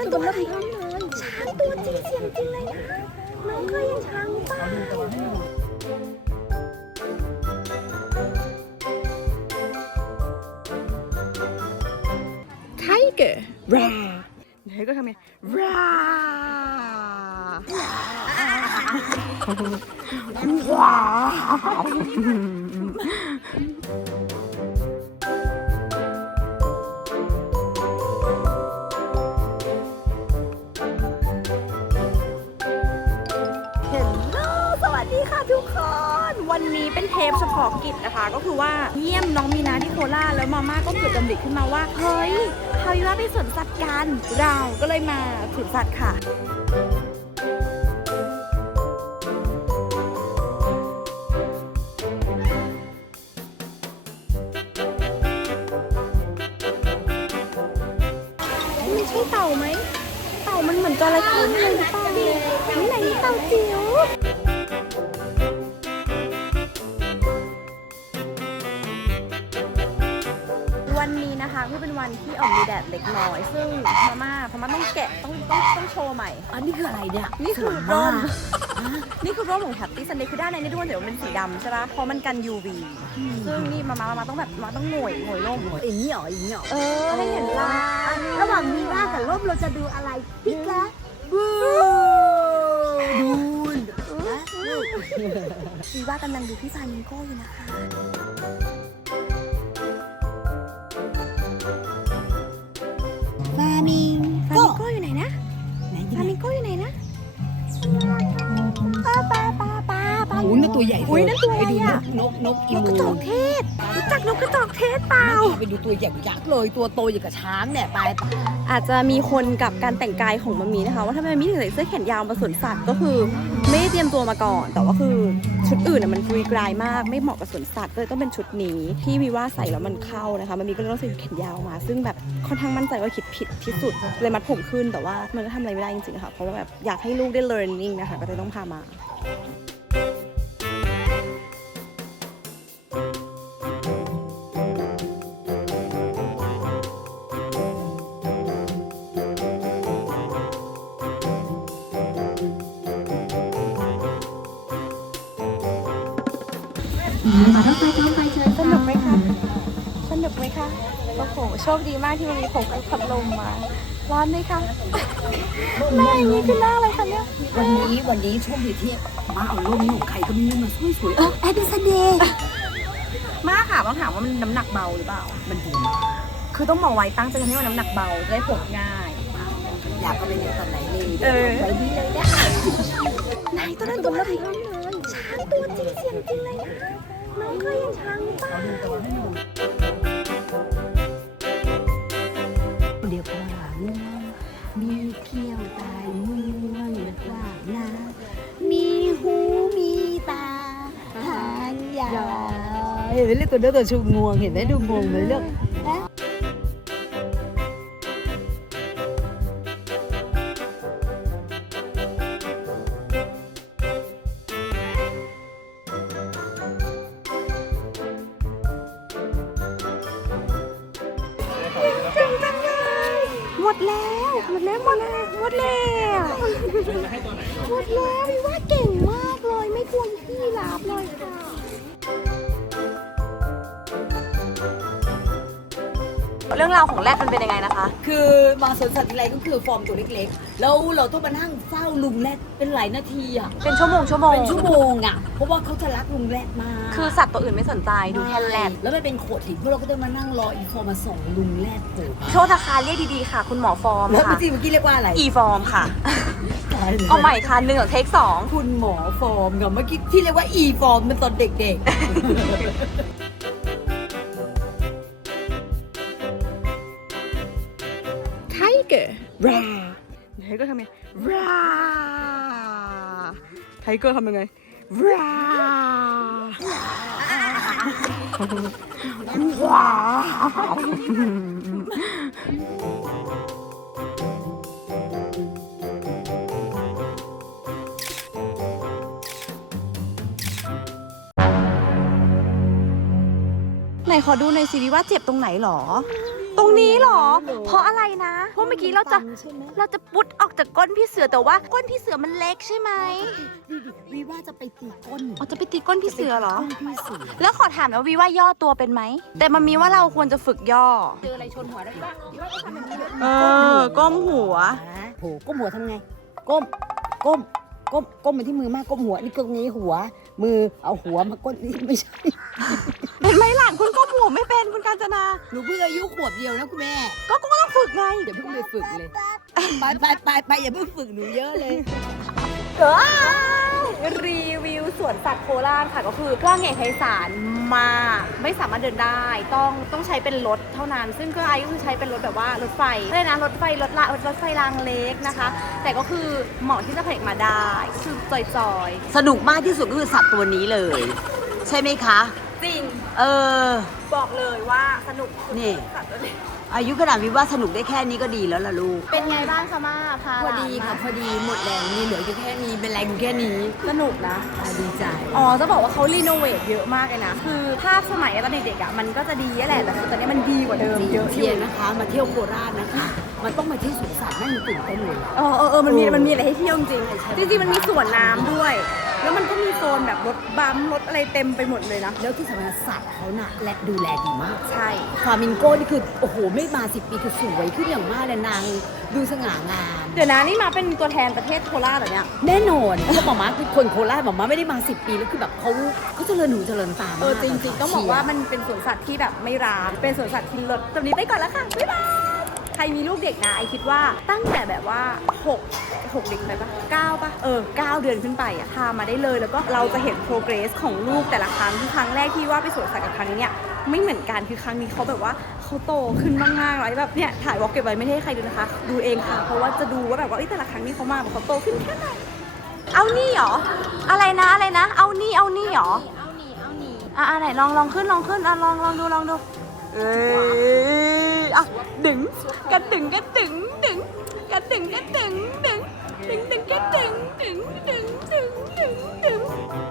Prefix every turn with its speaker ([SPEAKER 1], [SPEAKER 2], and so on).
[SPEAKER 1] ตัวอะไรช้างตัวจริงเสียงจริงเลยนะน้องเคยเห็นช้างเปล่าไทเกอร์ราไหนก็ทำไงราว้าวสวัสดีค่ะทุกคนวันนี้เป็นเทปเฉพาะกิจนะคะก็คือว่าเยี่ยมน้องมีนาที่โคราชแล้วมาม่าก็เกิดดำริขึ้นมาว่าเฮ้ยพาวิว่าไปสวนสัตว์กันเราก็เลยมาสวนสัตว์ค่ะไม่ใช่เต่าไหมเต่ามันเหมือนจระเข้เลยหรือเปล่านี่ไหนเต่าจิ๋ววันนี้นะคะคือเป็นวันที่มีแดดเล็กน้อยซึ่งพม่าต้องแกะต้องโชว์ใหม่
[SPEAKER 2] อันนี้คืออะไรเนี่ย
[SPEAKER 1] นี่คือร่มนี่คือร่มของแฮปปี้ซันเดย์คือด้านในนี่ด้วยเดี๋ยวมันเป็นสีดำใช่ปะเพราะมันกัน UV ซึ่งนี่มาต้องแบบต้องหน่วยร่ม
[SPEAKER 2] อย่างนี้เหรออย่างนี้เหรอ
[SPEAKER 1] ให้เห็นลาย
[SPEAKER 2] ระหว่างมีว่ากับร่มเราจะดูอะไรพี่แกบูน
[SPEAKER 1] มีว่ากำลังดูพี่ฟามิงโก้อยู่นะคะฟามิงโก้อยู่ไหนนะฟามิงโก้อยู่ไหนนะปลา
[SPEAKER 2] อุ้ยนั่นตัวใหญ่
[SPEAKER 1] นั่นตัวอะไรอ่ะ
[SPEAKER 2] นกอีมู
[SPEAKER 1] นกกระจอกเทศรู้จักนกกระจอกเทศเปล่า
[SPEAKER 2] ไปดูตัวใหญ่ยักษ์เลยตัวโตอย่างกับช้างเนี่ยไป
[SPEAKER 1] อาจจะมีคนกับการแต่งกายของมัมมี่นะคะว่าทำไมมัมมี่ถึงใส่เสื้อแขนยาวมาสวนสัตว์ก็คือไม่ได้เตรียมตัวมาก่อนแต่ว่าคือชุดอื่นมันฟรีกรายมากไม่เหมาะกับสวนสัตว์ก็เลยต้องเป็นชุดนี้ที่วีว่าใส่แล้วมันเข้านะคะมัมมี่ก็เลยต้องใส่แขนยาวมาซึ่งแบบค่อนข้างมั่นใจว่าคิดผิดที่สุดเลยมัดผมขึ้นแต่ว่ามันก็ทำอะไรไม่ได้จริงๆค่ะเพราะว่าแบบอยากให้ลูกได้ learning นะคะก็เลยต้องพามาสนุกไหมคะโอ้โหโชคดีมากที่มันมีผมกับพัดลมมาร้อนไหมคะหน้าอย่างนี้คือหน้าอะไรคะเนี่ย
[SPEAKER 2] วันนี้ช่วงที่มาเอาร่มนี่ของใครก็ไม่รู้มาสวยแอปเปิลซันเดย์
[SPEAKER 1] มาค่ะต้องถามว่ามันน้ำหนักเบาหรือเปล่า
[SPEAKER 2] มันดี
[SPEAKER 1] คือต้องบอกไว้ตั้งใจให้ว่าน้ำหนักเบาจะได้ผมง่าย
[SPEAKER 2] อยากก็ไปเรียนตอนไหนนี่ไว้ดีเลยนะ
[SPEAKER 1] ไหนตัวนั้นตัวอะไรช้างตัวจริงเสียงจริงเลยนะน้องเคยเห็นช้างเปล่า
[SPEAKER 2] เดี๋ยวว่ามีเขี้ยวตายมือมันว่านะมีหูมีตาหางยาวเห็นไหมเรื่องตัวเนื้อตัวชูงวงเห็นไหมดูงงเลยเรื่อง
[SPEAKER 1] หมดแล้วว่าเก่งมากเลยไม่กลัวพี่รับเลยค่ะเรื่องราวของแรดมันเป็นยังไงนะคะ
[SPEAKER 2] คือมาสวนสัตว์อะไรก็คือฟอร์มตัวเล็กๆแล้วเราต้องมานั่งเฝ้าลุงแรดเป็นหลายนาทีอ่ะ
[SPEAKER 1] เป็นชั่วโมง
[SPEAKER 2] อ่ะเพราะว่าเขาจะรักลุงแรดมาก
[SPEAKER 1] คือสัตว์ตัวอื่นไม่สนใจดูแค่แรด
[SPEAKER 2] แล้วมันเป็นโขดหินพวกเราก็ต้องมานั่งรออีฟอร์มมาส่งลุงแรดโผล่
[SPEAKER 1] โทษนะคะเรียกดีๆค่ะคุณหมอฟอร์ม
[SPEAKER 2] แล้ว
[SPEAKER 1] ค่ะ
[SPEAKER 2] เมื่อกี้เรียกว่าอะไร
[SPEAKER 1] อีฟอร์มค่ะเอาใหม่ค่ะ1 เทค 2
[SPEAKER 2] คุณหมอฟอร์มกับเมื่อกี้ที่เรียกว่าอีฟอร์มมันตอนเด็กๆ
[SPEAKER 1] ไทเกอร์ราไทเกอร์ทำไงราไทเกอร์ทำยังไงราว้าไหนขอดูในซีรีส์ว่าเจ็บตรงไหนหรอตรงรงนี้เหรอ เพราะอะไรนะ เพราะเมื่อกี้เราจะ
[SPEAKER 2] ใช่ไหม
[SPEAKER 1] ปุดออกจากก้นพี่เสือแต่ว่าก้นพี่เสือมันเล็กใช่ไหม
[SPEAKER 2] ดิวีว่าจะไปตีก้น
[SPEAKER 1] อ๋อจะไปตีก้นพี่เสือเหรอ
[SPEAKER 2] ก้นพี่เสือ
[SPEAKER 1] แล้วขอถามนะวีว่าย่อตัวเป็นไหม แต่มันมีว่าเราควรจะฝึกย่อ
[SPEAKER 2] เจออะไรชนหัวได้บ้างดิว่าจะทำแบบนี้เลย
[SPEAKER 1] ก้มหัว
[SPEAKER 2] โหก้มหัวทำไง ก้ม ก้ม ก้มไปที่มือมากก้มหัว นี่ก้มนี้หัว มือเอาหัวมาก้นนี่ไม่ใช่
[SPEAKER 1] เป็นไหมหลานคุณก้มหัวไม่เป็นคุณกาญจนา
[SPEAKER 2] หนูเพิ่งอายุขวบเดียวนะคุณแม่
[SPEAKER 1] ก็ต้องฝึกไง
[SPEAKER 2] เดี๋ยวเพิ่งไปฝึกเลย ไปอย่าเพิ่งฝึกหนูเยอะเลย
[SPEAKER 1] รีวิวสวนสัตว์โคราชค่ะก็คือว่างใหญ่ไพศาลมากไม่สามารถเดินได้ต้องใช้เป็นรถเท่านั้น ซึ่งก็ไอก็คือใช้เป็นรถแบบว่ารถไฟเลยนะรถไฟรางเล็กนะคะ แต่ก็คือเหมาะที่จะผลิตมาได้ก็คือจอย
[SPEAKER 2] สนุกมากที่สุดก็คือสัตว์ตัวนี้เลย ใช่ไหมคะ
[SPEAKER 1] ๆจริง บอกเลยว่าสนุก
[SPEAKER 2] นี่
[SPEAKER 1] สัตว์ตัวนี้
[SPEAKER 2] อายุขนาดวิว่าสนุกได้แค่นี้ก็ดีแล้วล่ะลูก
[SPEAKER 1] เป็นไงบ้างคะมาพา
[SPEAKER 2] พอดีค่ะพอดีหมดแรงมีเหลืออยู่แค่นี้เป็นแรงอยู่แค่นี้
[SPEAKER 1] สนุกนะ
[SPEAKER 2] ดีใจ
[SPEAKER 1] อ๋อจะบอกว่าเขารีโนเวทเยอะมากเลยนะ คือภาพสมัยตอนเด็กๆอ่ะมันก็จะดีแหละ แต่คือตอนนี้มันดีกว่าเดิมเยอะ
[SPEAKER 2] เทียนนะคะมาเที่ยวโคราชนะคะ มันต้องมาที่สวนสัตว์นั่นมันตื่นเต้นเลย
[SPEAKER 1] มันมีอะไรให้เที่ยวจริงๆจริงๆมันมีสวนน้ำด้วย แล้วมันก็มีโซนแบบรถบัมป์รถอะไรเต็มไปหมดเลยนะ
[SPEAKER 2] แล้วที่สำคัญสัตว์เขาน่ะและดูแลดีมาก
[SPEAKER 1] ใช่
[SPEAKER 2] ฟามิงโก้นี่คือโอ้โหไม่มา10 ปีคือสวยขึ้นอย่างมากเลยนางดูสง่างาม
[SPEAKER 1] เดี๋ยวนะนี่มาเป็นตัวแทนประเทศโคราชเหรอเนี่ย
[SPEAKER 2] แน่นอนเพราะหมอม้าคือคนโคราชหมอม้าไม่ได้มา10 ปีแล้วคือแบบเขาเจริญหูเจริญตามาก
[SPEAKER 1] จริงๆต้องบอกว่ามันเป็นสวนสัตว์ที่แบบไม่ร้างเป็นสวนสัตว์ที่เลิศตอนนี้ไปก่อนแล้วค่ะ บ๊ายบาย ใครมีลูกเด็กนะไอคิดว่าตั้งแต่แบบว่า6เด็กไปปะ9ปะ9 เดือนขึ้นไปอะพามาได้เลยแล้วก็เราจะเห็น progress ของลูกแต่ละครั้งคือครั้งแรกที่ว่าไปสวนสัตว์กับครั้งนี้เนี่ยไม่เหมือนกันคือครั้งนี้เขาแบบว่าเขาโตขึ้นมากๆเลยแบบเนี่ยถ่ายวอล์กเก็บไว้ไม่ได้ให้ใครดูนะคะ ดูเองค่ะ เพราะว่าจะดูว่าแบบว่าแต่ละครั้งที่เขามาแบบเขาโตขึ้นแค่ไหนเอานี่เหรออะไรนะเอานี่เหรออ่ะไหนลองขึ้นอ่ะลองดูเอ้ยอ่ะดึงกระดึงกระดึงดึงกระดึงกระดึงดึงดึงดึงกระดึงดึงดึงดึงดึงดึง